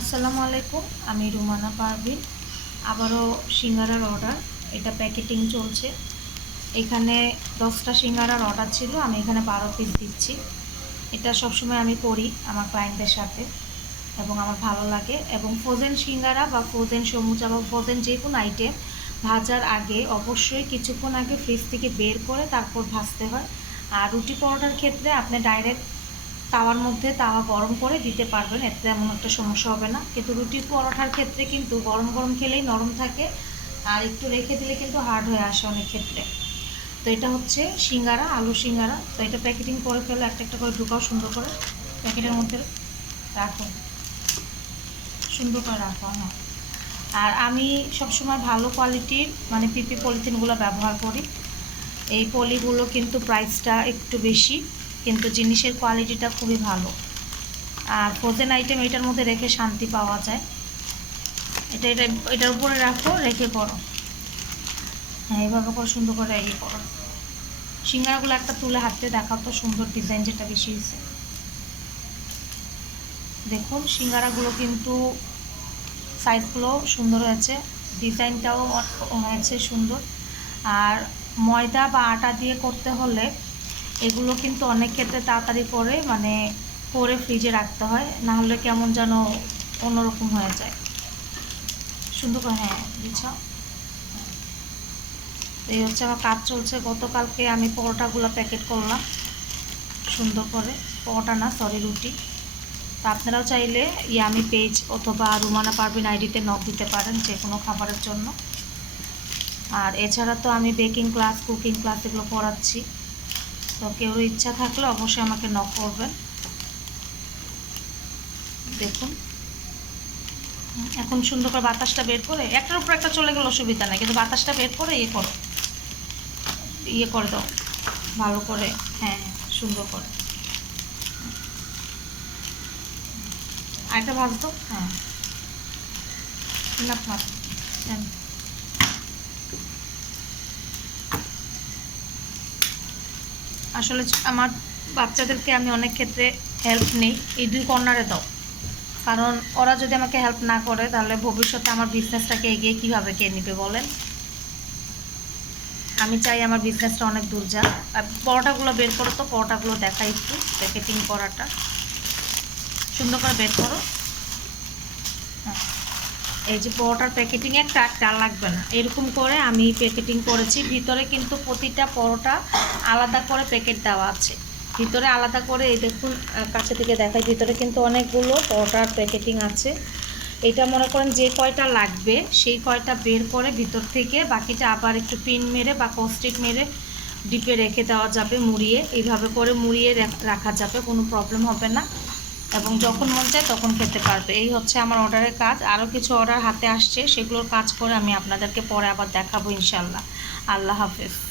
আসসালামু আলাইকুম, আমি রুমানা পারভিন। আবারও সিঙ্গারার অর্ডার, এটা প্যাকেটিং চলছে। এখানে দশটা সিঙ্গারার অর্ডার ছিল, আমি এখানে বারো পিস দিচ্ছি। এটা সবসময় আমি করি আমার ক্লায়েন্টদের সাথে এবং আমার ভালো লাগে এবং ফ্রোজেন সিঙ্গারা বা ফ্রোজেন সমুচা বা ফ্রোজেন যে কোনো আইটেম ভাজার আগে অবশ্যই কিছুক্ষণ আগে ফ্রিজ থেকে বের করে তারপর ভাজতে হয়। আর রুটি পরোটার ক্ষেত্রে আপনি ডাইরেক্ট তাওয়ার মধ্যে তাওয়া গরম করে দিতে পারবেন, এতে তেমন একটা সমস্যা হবে না। কিন্তু রুটি পরোটার ক্ষেত্রে কিন্তু গরম গরম খেলেই নরম থাকে, আর একটু রেখে দিলে কিন্তু হার্ড হয়ে আসে অনেক ক্ষেত্রে। তো এটা হচ্ছে সিঙ্গারা, আলু সিঙ্গারা। তো এটা প্যাকেটিং করে ফেলে একটা একটা করে ঢুকাও সুন্দর করে। প্যাকেটের মধ্যে রাখো। সুন্দর করে রাখো হ্যাঁ। আর আমি সবসময় ভালো কোয়ালিটির মানে পিপি পলিথিনগুলো ব্যবহার করি। এই পলিগুলো কিন্তু প্রাইসটা একটু বেশি। কিন্তু জিনিসের কোয়ালিটিটা খুবই ভালো। আর ফ্রোজেন আইটেম এটার মধ্যে রেখে শান্তি পাওয়া যায়। এটা এটা, এটার উপরে রাখো, রেখে করো। হ্যাঁ এইভাবে করে সুন্দর করে ইয়ে করো। সিঙ্গারাগুলো একটা তুলে হাতে দেখাও তো সুন্দর ডিজাইন যেটা বেশি হয়েছে। দেখুন, সিঙ্গারাগুলো কিন্তু সাইজগুলো সুন্দর হয়েছে। ডিজাইনটাও হয়েছে সুন্দর। আর ময়দা বা আটা দিয়ে করতে হলে এগুলো কিন্তু অনেক ক্ষেত্রে তাড়াতাড়ি করে মানে করে ফ্রিজে রাখতে হয়, না হলে কেমন যেন অন্যরকম হয়ে যায়। সুন্দর করে হ্যাঁ বিছাও এই হচ্ছে আমার কাজ চলছে। গতকালকে আমি পরোটাগুলো প্যাকেট করলাম। সুন্দর করে। পরোটা না সরি রুটি। তা আপনারাও চাইলে ইয়ামি পেজ অথবা রুমানা পারবিন আইডিতে নক দিতে পারেন যে কোনো খাবারের জন্য। আর এছাড়া তো আমি বেকিং ক্লাস কুকিং ক্লাস এগুলো পড়াচ্ছি তো কেউ ইচ্ছা থাকলে অবশ্যই আমাকে নক করবেন। দেখুন। এখন সুন্দর করে বাতাসটা বের করে, একটার উপর একটা চলে গেলে অসুবিধা নেই, কিন্তু বাতাসটা বের করে ইয়ে করো। ইয়ে করে দাও। ভালো করে হ্যাঁ সুন্দর করে। আরেকটা ভাজ দাও। হ্যাঁ। না ভাজ হ্যাঁ আসলে আমার বাচ্চাদেরকে আমি অনেক ক্ষেত্রে হেল্প নেই। এই দুই কর্নারে দাও। কারণ ওরা যদি আমাকে হেল্প না করে, তাহলে ভবিষ্যতে আমার বিজনেসটাকে এগিয়ে কীভাবে কে নেবে বলেন? আমি চাই আমার বিজনেসটা অনেক দূর যাক। আর পরোটাগুলো বের করো তো, পরোটাগুলো দেখা একটু প্যাকেটিং করাটা সুন্দর করে বের করো। এই যে পরোটার প্যাকেটিং একটা একটা লাগবে না। এরকম করে আমি প্যাকেটিং করেছি। ভিতরে কিন্তু প্রতিটা পরোটা আলাদা করে প্যাকেট দেওয়া আছে। ভিতরে আলাদা করে এই দেখুন কাছে থেকে দেখাই। ভিতরে কিন্তু অনেকগুলো পরোটার প্যাকেটিং আছে। এটা মনে করেন যে কয়টা লাগবে, সেই কয়টা বের করে ভিতর থেকে বাকিটা আবার একটু পিন মেরে বা কস্টিক মেরে ডিপে রেখে দেওয়া যাবে, মুড়িয়ে। এইভাবে করে মুড়িয়ে রাখা যাবে, কোনো প্রবলেম হবে না। এবং যখন মন চায় তখন খেতে পারবে। এই হচ্ছে আমার অর্ডারের কাজ। আরও কিছু অর্ডার হাতে আসছে, সেগুলোর কাজ করে আমি আপনাদেরকে পরে আবার দেখাবো ইনশাল্লাহ আল্লাহ হাফেজ।